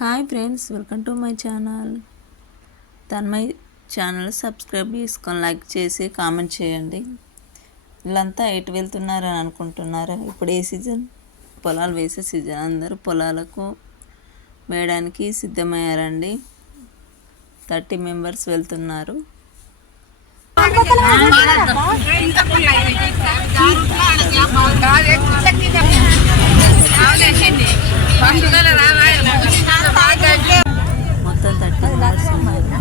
Hi friends, welcome to my channel. My channel subscribe చేసుకొని like చేసి comment చేయండి. వీళ్ళంతా ఎటు వెళ్తున్నారని అనుకుంటున్నారా? ఇప్పుడు ఏ సీజన్? పొలాలు వేసే సీజన్. అందరూ పొలాలకు వేయడానికి సిద్ధమయ్యారండి. 30 మెంబర్స్ వెళ్తున్నారు. మొత్తం 30 మెంబర్స్ ఉన్నారు.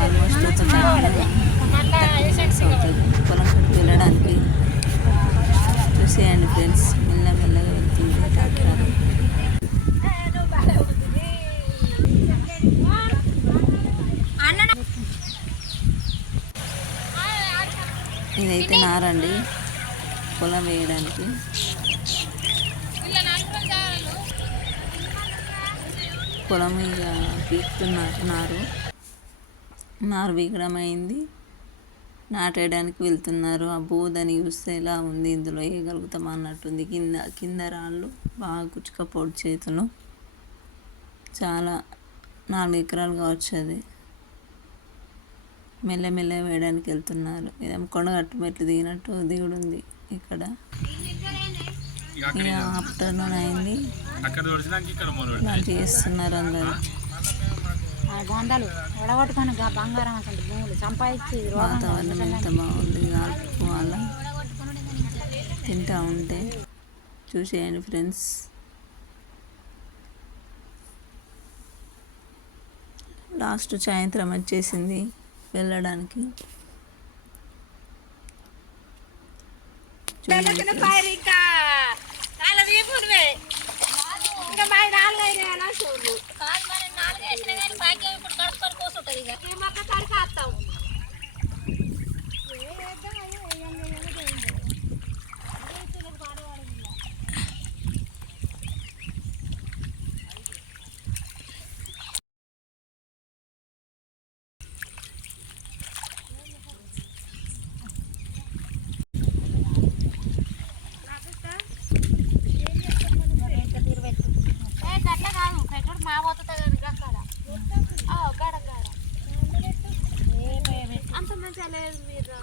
ఆల్మోస్ట్ ఒక అవుతుంది పొలం కట్టుకు వెళ్ళడానికి. చూసేయండి ఫ్రెండ్స్, మెల్లమెల్లగా వెళ్తుంది ట్రాక్టర్. ఇదైతే నారండి పొలం వేయడానికి. పొలం ఇక పీకుతున్నారు. నారు పీకడం అయింది, నాటేయడానికి వెళ్తున్నారు. ఆ బోదని చూస్తే ఎలా ఉంది, ఇందులో వేయగలుగుతాం అన్నట్టుంది. కింద రాళ్ళు బాగా గుచ్చుకపోడు చేతులు. చాలా 4 ఎకరాలు కావచ్చు. అది మెల్లమెల్ల వేయడానికి వెళ్తున్నారు. ఇదేమో కొండగట్టు మెట్లు దిగినట్టు దిగుడు ఉంది ఇక్కడ. ఇక ఆఫ్టర్నూన్ అయింది, లంచ్ చేస్తున్నారు అందరూ. వాతావరణం ఎంత బాగుంది, ఆడుకోవాల తింటా ఉంటే. చూసేయండి ఫ్రెండ్స్. లాస్ట్ సాయంత్రం వచ్చేసింది వెళ్ళడానికి. అంత మంచిగా లేదు మీరు.